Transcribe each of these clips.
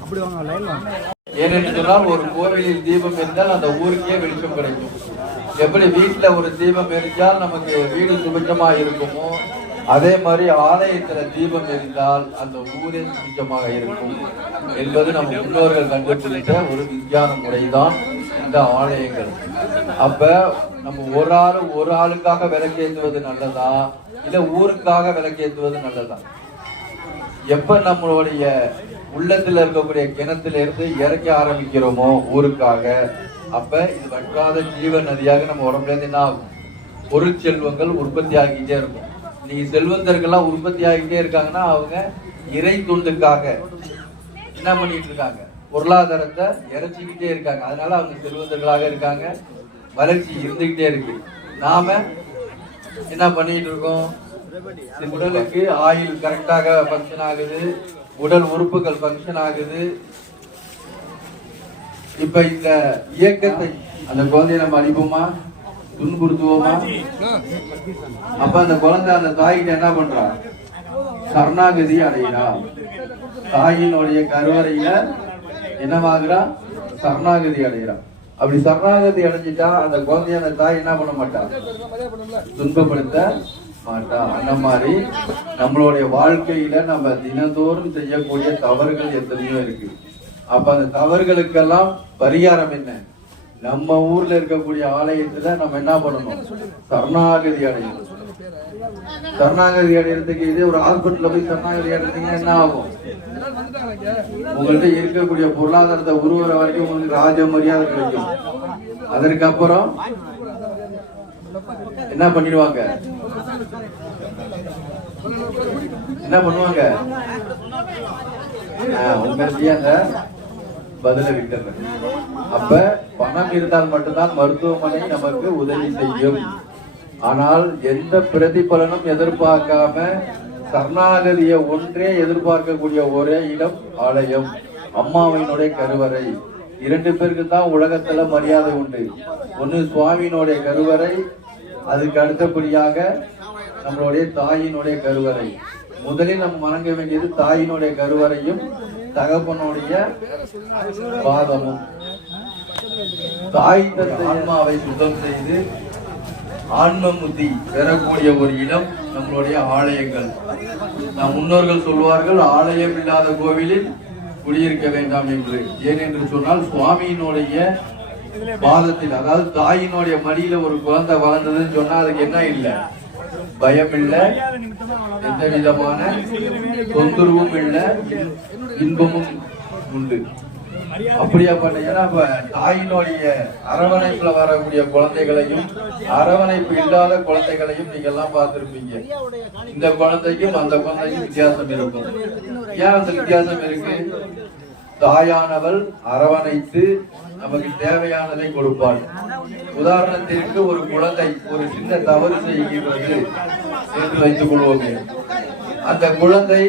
அப்படி வாங்க சொன்னால் ஒரு கோவிலில் தீபம் இருந்தால் அந்த ஊருக்கே வெளிச்சம் கிடைக்கும். எப்படி வீட்டில் ஒரு தீபம் எரிஞ்சால் நமக்கு வீடு சுபிச்சமாக இருக்குமோ அதே மாதிரி ஆலயத்துல தீபம் எரிந்தால் அந்த ஊரே சுபிச்சமாக இருக்கும். என்பது நம்ம முன்னோர்கள் கண்டுபிடித்த ஒரு விஞ்ஞான முறைதான் இந்த ஆலயங்கள். அப்ப நம்ம ஒரு ஆள் ஒரு ஆளுக்காக விளக்கேற்றுவது நல்லதா? இல்ல ஊருக்காக விளக்கேற்றுவது நல்லதா? எப்ப நம்மளுடைய உள்ளத்துல இருக்கக்கூடிய கிணத்துல இருந்து இறக்க ஆரம்பிக்கிறோமோ ஊருக்காக அப்ப இது வற்றாத ஜீவ நதியாக நம்ம உடம்புல இருந்து என்ன ஆகும்? பொருட்செல்வங்கள் உற்பத்தி ஆகிட்டே இருக்கும். நீங்க செல்வந்தர்கள்லாம் உற்பத்தி ஆகிட்டே இருக்காங்கன்னா அவங்க இறை துண்டுக்காக என்ன பண்ணிட்டு இருக்காங்க? பொருளாதாரத்தை இறைச்சிக்கிட்டே இருக்காங்க. அதனால அவங்க செல்வந்தர்களாக இருக்காங்க. வளர்ச்சி இருந்துகிட்டே இருக்கு. நாம என்ன பண்ணிட்டு இருக்கோம்? உடலுக்கு ஆயில் கரெக்டாக ஃபங்க்ஷன் ஆகுது. உடல் உறுப்புகள் ஃபங்க்ஷன் ஆகுது. இப்ப இந்த இயக்கத்தை அந்த குழந்தைய நம்ம அனுப்புமா துன்புறுத்துவோமா அப்ப அந்த குழந்தை அந்த தாய்கிட்ட என்ன பண்றா? சரணாகதி அடையிறா. தாயினுடைய கருவறையில என்னவாகிறா சரணாகதி அடைகிறா அப்படி சரணாகதி அடைஞ்சிட்டா அந்த குழந்தைய அந்த தாய் என்ன பண்ண மாட்டா? துன்பப்படுத்த மாட்டா. அந்த மாதிரி நம்மளுடைய வாழ்க்கையில நம்ம தினந்தோறும் செய்யக்கூடிய தவறுகள் எத்தனையோ இருக்கு. அப்ப அந்த தவறுகளுக்கெல்லாம் பரிகாரம் என்ன? நம்ம ஊர்ல இருக்கக்கூடிய ஆலயத்துல நம்ம என்ன பண்ணணும்? சரணாகதி அடையணும். சரணாகதி அடையிறதுக்கு இதே ஒரு ஹாஸ்பிட்டல்ல போய் சரணாகதி அடைஞ்சீங்கன்னா என்ன ஆகும்? உங்கள்ட்ட இருக்கக்கூடிய பொருளாதாரத்தை உருவற வரைக்கும் உங்களுக்கு ராஜ மரியாதை கிடைக்கும். அதற்கப்புறம் என்ன பண்ணிடுவாங்க? என்ன பண்ணுவாங்க? உங்களுக்கே அந்த பதில விட்டுறேன். அப்ப பணம் இருந்தால் மட்டும்தான் மருத்துவமனை நமக்கு உதவி செய்யும். ஆனால் எந்த பிரதிபலனும் எதிர்பார்க்காம சரணாகதிய ஒன்றே எதிர்பார்க்கக்கூடிய ஒரே இடம் ஆலயம் அம்மாவினுடைய கருவறை. இரண்டு பேருக்கு தான் உலகத்துல மரியாதை உண்டு. ஒன்னு சுவாமியினுடைய கருவறை அதுக்கு அடுத்தபடியாக நம்மளுடைய தாயினுடைய கருவறை. முதலில் நம்ம வணங்க வேண்டியது தாயினுடைய கருவறையும் தகப்பனுடைய பாதமும். தாய் தந்த ஆன்மாவை சுத்தம் செய்து ஆன்மமுத்தி பெறக்கூடிய ஒரு இடம் நம்மளுடைய ஆலயங்கள். நம் முன்னோர்கள் சொல்வார்கள் ஆலயம் இல்லாத கோவிலில் குடியிருக்க வேண்டாம் என்று. ஏனென்று சொன்னால் சுவாமியினுடைய பாதத்தில் அதாவது தாயினுடைய மடியில ஒரு குழந்தை வளர்ந்ததுன்னு சொன்னா அதுக்கு என்ன இல்லை? பயம் இல்லை எந்த விதமான தொந்தரவும் இல்லை இன்பமும் உண்டு. அப்படியாப்பட்ட ஏன்னா இப்ப தாயினுடைய அரவணைப்புல வரக்கூடிய குழந்தைகளையும் அரவணைப்பு இல்லாத குழந்தைகளையும் நீங்க எல்லாம் பார்த்திருப்பீங்க. இந்த குழந்தைக்கும் அந்த குழந்தைக்கும் வித்தியாசம் இருக்கும். ஏன் அந்த வித்தியாசம் இருக்கு? தாயானவள் அரவணைத்து நமக்கு தேவையானதை கொடுப்பாள். உதாரணத்திற்கு ஒரு குழந்தை ஒரு சின்ன தவறு செய்கின்றது என்று வைத்துக் கொள்வோமே. அந்த குழந்தை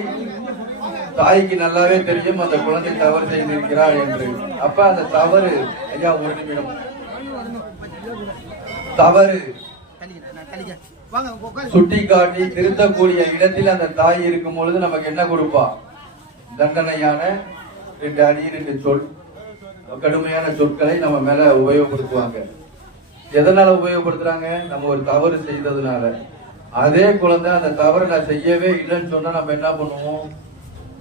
தாய்க்கு நல்லாவே தெரியும் அந்த குழந்தை தவறு செய்திருக்கிறார் என்று. அப்ப அந்த தவறு ஐயா ஒரு நிமிடம். தவறு. சுட்டி காட்டி திருத்தக்கூடிய இடத்தில் அந்த தாய் இருக்கும் பொழுது நமக்கு என்ன கொடுப்பா? தண்டனையான ரெண்டு அடி ரெண்டு சொல். கடுமையான சொற்களை நம்ம மேல உபயோகப்படுத்துவாங்க. எதனால உபயோகப்படுத்துறாங்க? நம்ம ஒரு தவறு செய்ததுனால. அதே குழந்தை அந்த தவறு நான் செய்யவே இல்லைன்னு சொன்னா நம்ம என்ன பண்ணுவோம்?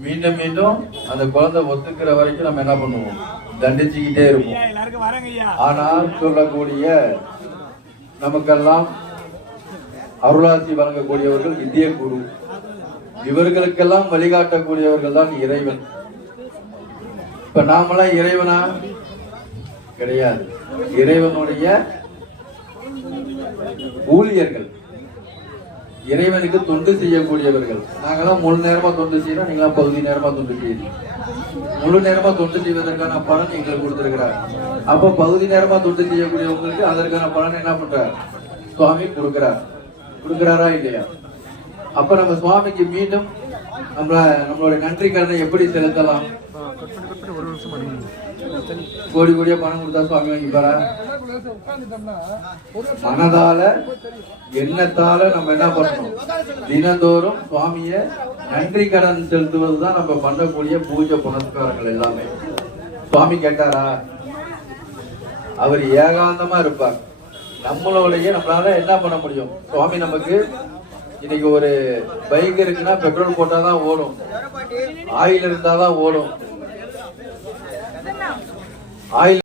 மீண்டும் மீண்டும் அந்த குழந்தை ஒத்துக்கிற வரைக்கும் நம்ம என்ன பண்ணுவோம்? தண்டிச்சுக்கிட்டே இருப்போம். ஆனால் சொல்லக்கூடிய நமக்கெல்லாம் அருளாசி வழங்கக்கூடியவர்கள் வித்திய குரு. இவர்களுக்கெல்லாம் வழிகாட்டக்கூடியவர்கள் தான் இறைவன். இப்ப நாமெல்லாம் இறைவனா? கிடையாது. இறைவனுடைய ஊழியர்கள். இறைவனுக்கு தொண்டு செய்யக்கூடியவர்கள். நாங்களாம் முழு நேரமா தொண்டு செய்யறோம் நீங்களாம் பகுதி நேரமா தொண்டு செய்யுது. முழு நேரமா தொண்டு செய்வதற்கான பலன் எங்களுக்கு கொடுத்திருக்கிறார். அப்ப பகுதி நேரமா தொண்டு செய்யக்கூடியவங்களுக்கு அதற்கான பலன் என்ன பண்றார்? சுவாமி கொடுக்கிறார். கொடுக்கிறாரா இல்லையா? அப்ப நம்ம சுவாமிக்கு மீண்டும் நம்ம நம்மளுடைய நன்றி கடனை எப்படி செலுத்தலாம்? கோடி கோடியா பணம் கொடுத்தா சுவாமி வாங்கிப்பாரா மனதால எண்ணத்தால நம்ம என்ன பண்ணணும்? தினந்தோறும் சுவாமிய நன்றி கடன் செலுத்துவது தான் நம்ம பண்ணக்கூடிய பூஜை புனஸ்காரங்கள் எல்லாமே. சுவாமி கேட்டாரா? அவர் ஏகாந்தமா இருப்பார். நம்மளோடைய நம்மளால என்ன பண்ண முடியும்? சுவாமி நமக்கு இன்னைக்கு ஒரு பைக் இருக்குன்னா பெட்ரோல் போட்டாதான் ஓடும். ஆயில் இருந்தாதான் ஓடும். ஆயில்